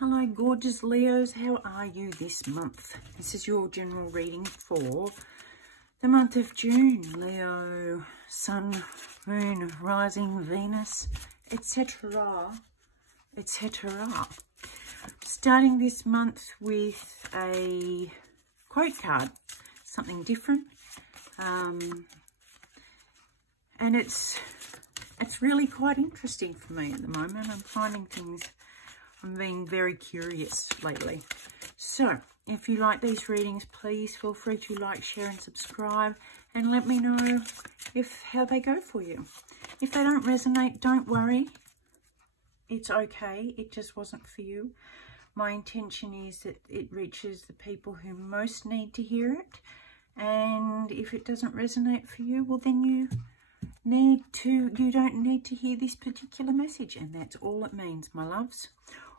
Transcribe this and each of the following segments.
Hello gorgeous Leos, how are you this month? This is your general reading for the month of June. Leo, Sun, Moon, Rising, Venus, etc. etc. Starting this month with a quote card, something different. And it's really quite interesting for me at the moment. I'm finding things, I'm being very curious lately. So, if you like these readings, please feel free to like, share and subscribe. And let me know how they go for you. If they don't resonate, don't worry. It's okay. It just wasn't for you. My intention is that it reaches the people who most need to hear it. And if it doesn't resonate for you, well then you don't need to hear this particular message. And that's all it means, my loves.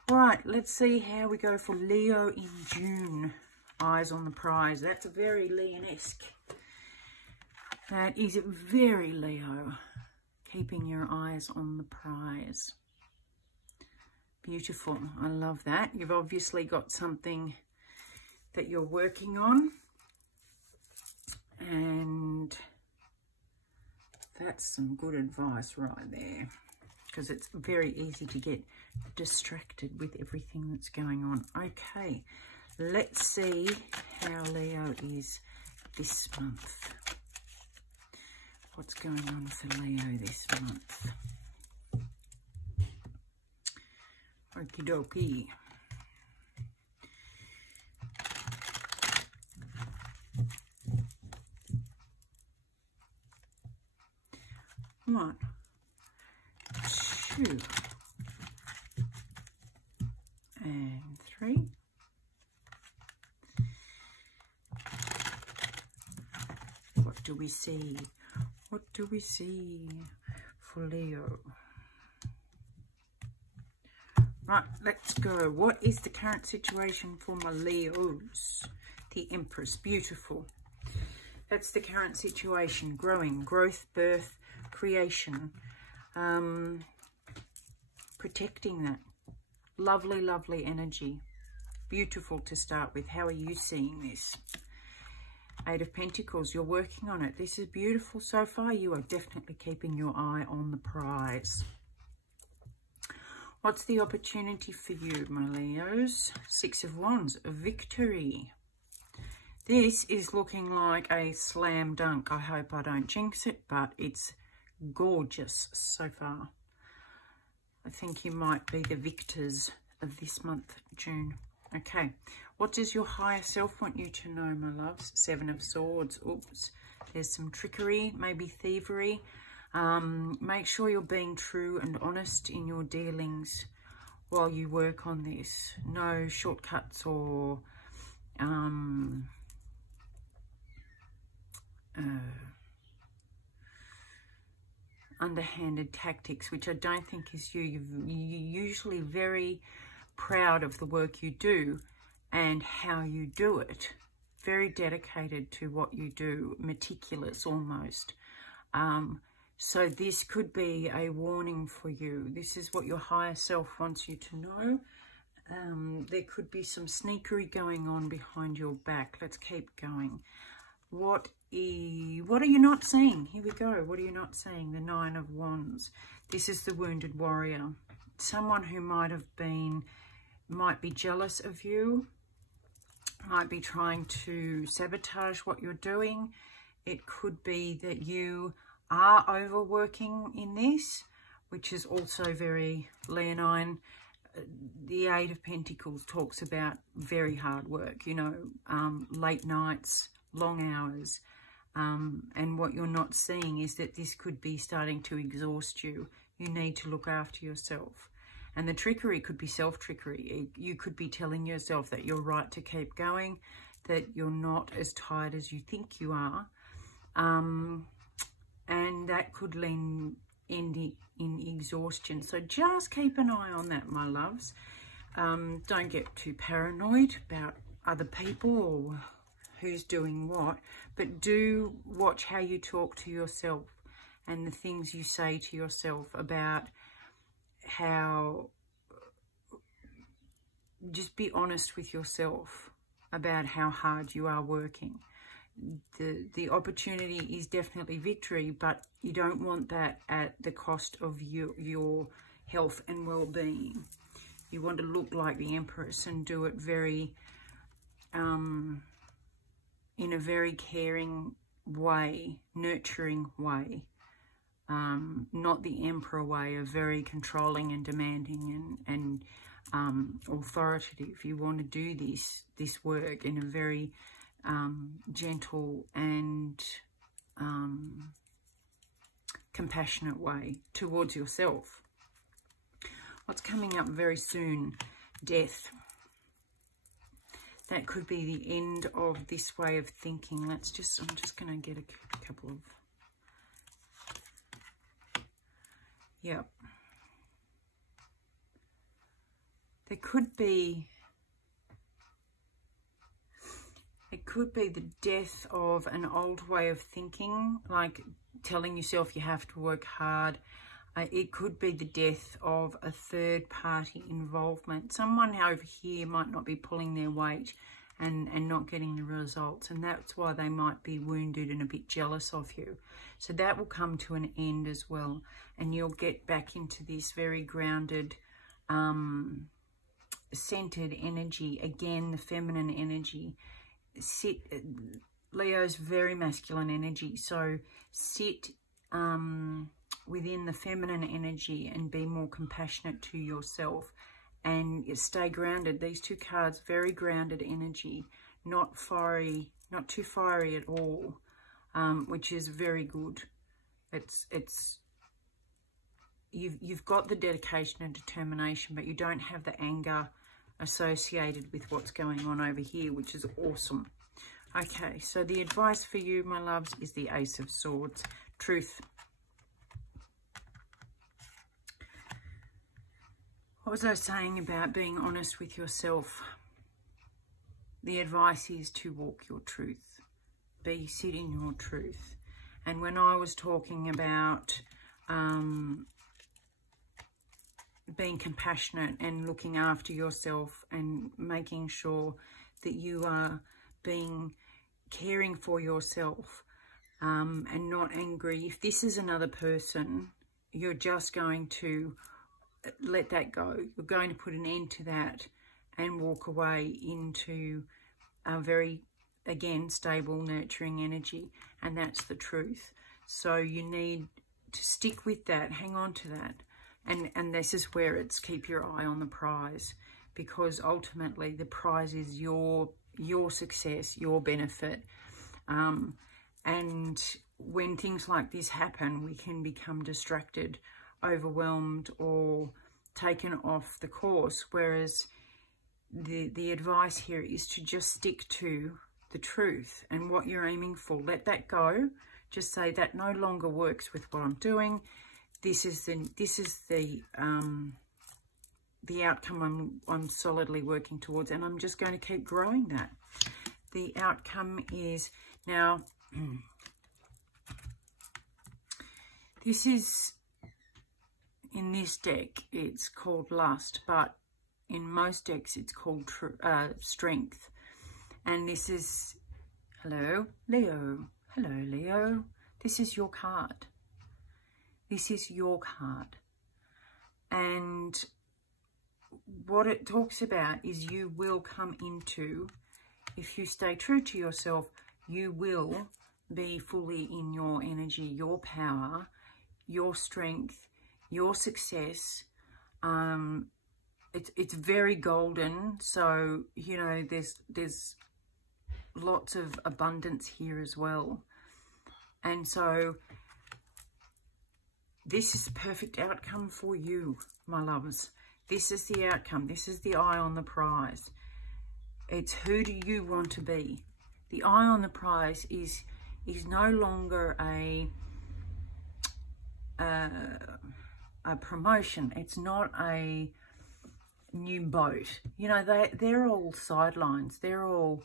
All right, let's see how we go for Leo in June. Eyes on the prize. That's very Leonesque. That is very Leo. Keeping your eyes on the prize. Beautiful. I love that. You've obviously got something that you're working on. And that's some good advice right there. Because it's very easy to get distracted with everything that's going on. Okay, let's see how Leo is this month. What's going on for Leo this month? Okie dokie. One, two, and three. What do we see? What do we see for Leo? Right, let's go. What is the current situation for my Leos? The Empress, beautiful. That's the current situation. Growing, growth, birth, creation. Protecting that. Lovely, lovely energy. Beautiful to start with. How are you seeing this? Eight of Pentacles, you're working on it. This is beautiful so far. You are definitely keeping your eye on the prize. What's the opportunity for you, my Leos? Six of Wands, victory. This is looking like a slam dunk. I hope I don't jinx it, but it's gorgeous so far. I think you might be the victors of this month, June. Okay, what does your higher self want you to know, my loves? Seven of Swords. Oops, there's some trickery, maybe thievery. Make sure you're being true and honest in your dealings while you work on this. No shortcuts or underhanded tactics, which I don't think is you. You're usually very proud of the work you do and how you do it. Very dedicated to what you do, meticulous almost. So this could be a warning for you. This is what your higher self wants you to know. There could be some sneakery going on behind your back. Let's keep going. What are you not seeing? Here we go. What are you not seeing? The Nine of Wands. This is the wounded warrior. Someone who might be jealous of you, might be trying to sabotage what you're doing. It could be that you are overworking in this, which is also very Leonine. The Eight of Pentacles talks about very hard work, you know, late nights, long hours. And what you're not seeing is that this could be starting to exhaust you. You need to look after yourself. And the trickery could be self-trickery. You could be telling yourself that you're right to keep going, that you're not as tired as you think you are. And that could end in exhaustion. So just keep an eye on that, my loves. Don't get too paranoid about other people or who's doing what, but do watch how you talk to yourself and the things you say to yourself about how just be honest with yourself about how hard you are working. The opportunity is definitely victory, but you don't want that at the cost of your health and well-being. You want to look like the Empress and do it very, in a very caring way, nurturing way, not the Emperor way of very controlling and demanding and authoritative. You want to do this work in a very gentle and compassionate way towards yourself. What's coming up very soon? Death. That could be the end of this way of thinking. I'm just going to get a couple of... Yep. There could be... It could be the death of an old way of thinking, like telling yourself you have to work hard. It could be the death of a third-party involvement. Someone over here might not be pulling their weight and not getting the results, and that's why they might be wounded and a bit jealous of you. So that will come to an end as well, and you'll get back into this very grounded, centered energy. Again, the feminine energy. Leo's very masculine energy, so sit within the feminine energy and be more compassionate to yourself and stay grounded. These two cards, very grounded energy, not fiery, not too fiery at all, which is very good. You've got the dedication and determination, but you don't have the anger associated with what's going on over here, which is awesome. Okay, so the advice for you, my loves, is the Ace of Swords. Truth. What was I saying about being honest with yourself? The advice is to walk your truth. Sit in your truth. And when I was talking about being compassionate and looking after yourself and making sure that you are caring for yourself and not angry. If this is another person, you're just going to let that go. You're going to put an end to that and walk away into a very, again, stable, nurturing energy. And that's the truth. So you need to stick with that, hang on to that. And this is where it's keep your eye on the prize, because ultimately the prize is your success, your benefit. And when things like this happen, we can become distracted, overwhelmed, or taken off the course. Whereas the advice here is to just stick to the truth and what you're aiming for. Let that go. Just say that no longer works with what I'm doing. This is the outcome I'm solidly working towards, and I'm just going to keep growing that. The outcome is now. This is, in this deck, it's called Lust, but in most decks it's called Strength. And this is, hello, Leo. Hello, Leo. This is your card. This is your card. And what it talks about is you will come into, if you stay true to yourself, you will be fully in your energy, your power, your strength, your success. It's very golden. So, you know, there's lots of abundance here as well. And so this is the perfect outcome for you, my loves. This is the outcome. This is the eye on the prize. It's who do you want to be? The eye on the prize is no longer a promotion. It's not a new boat. You know, they're all sidelines. They're all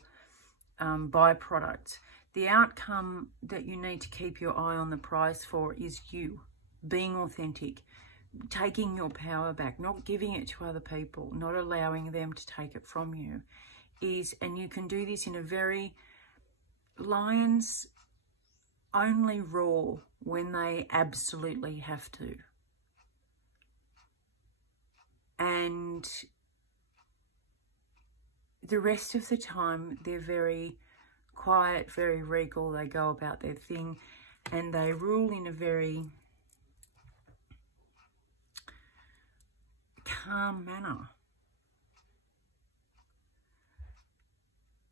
byproducts. The outcome that you need to keep your eye on the prize for is you being authentic, taking your power back, not giving it to other people, not allowing them to take it from you, is, and you can do this in a very, lions only roar when they absolutely have to. And the rest of the time, they're very quiet, very regal. They go about their thing, and they rule in a very calm manner.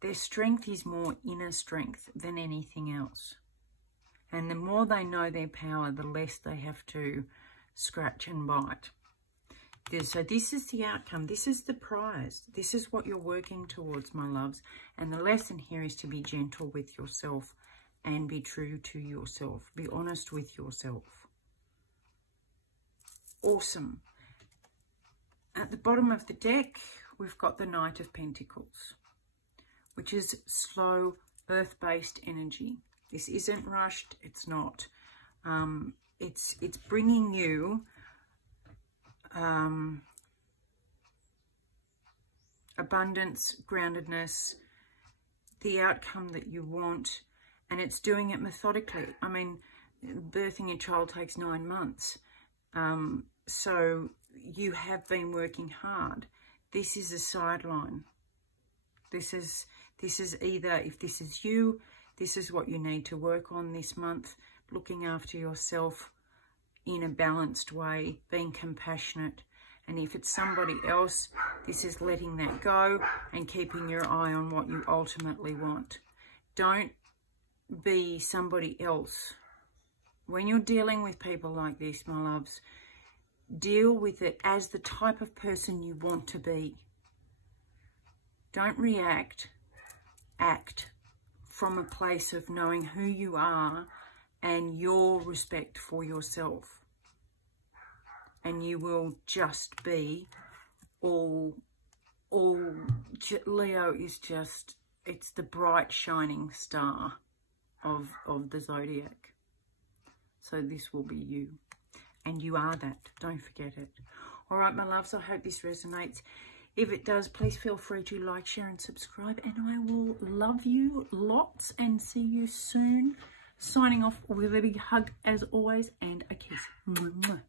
Their strength is more inner strength than anything else. And the more they know their power, the less they have to scratch and bite. So this is the outcome. This is the prize. This is what you're working towards, my loves. And the lesson here is to be gentle with yourself and be true to yourself. Be honest with yourself. Awesome. At the bottom of the deck, we've got the Knight of Pentacles, which is slow, earth-based energy. This isn't rushed. It's not. It's bringing you abundance, groundedness, the outcome that you want, and it's doing it methodically. I mean, birthing a child takes 9 months, so you have been working hard. This is a sideline. This is either, if this is you, this is what you need to work on this month, looking after yourself in a balanced way, being compassionate. And if it's somebody else, this is letting that go and keeping your eye on what you ultimately want. Don't be somebody else. When you're dealing with people like this, my loves, deal with it as the type of person you want to be. Don't react, act from a place of knowing who you are and your respect for yourself. And you will just be all Leo is just, it's the bright shining star of the zodiac. So this will be you. And you are that. Don't forget it. All right, my loves, I hope this resonates. If it does, please feel free to like, share and subscribe. And I will love you lots and see you soon. Signing off with a big hug as always and a kiss. Mwah, mwah.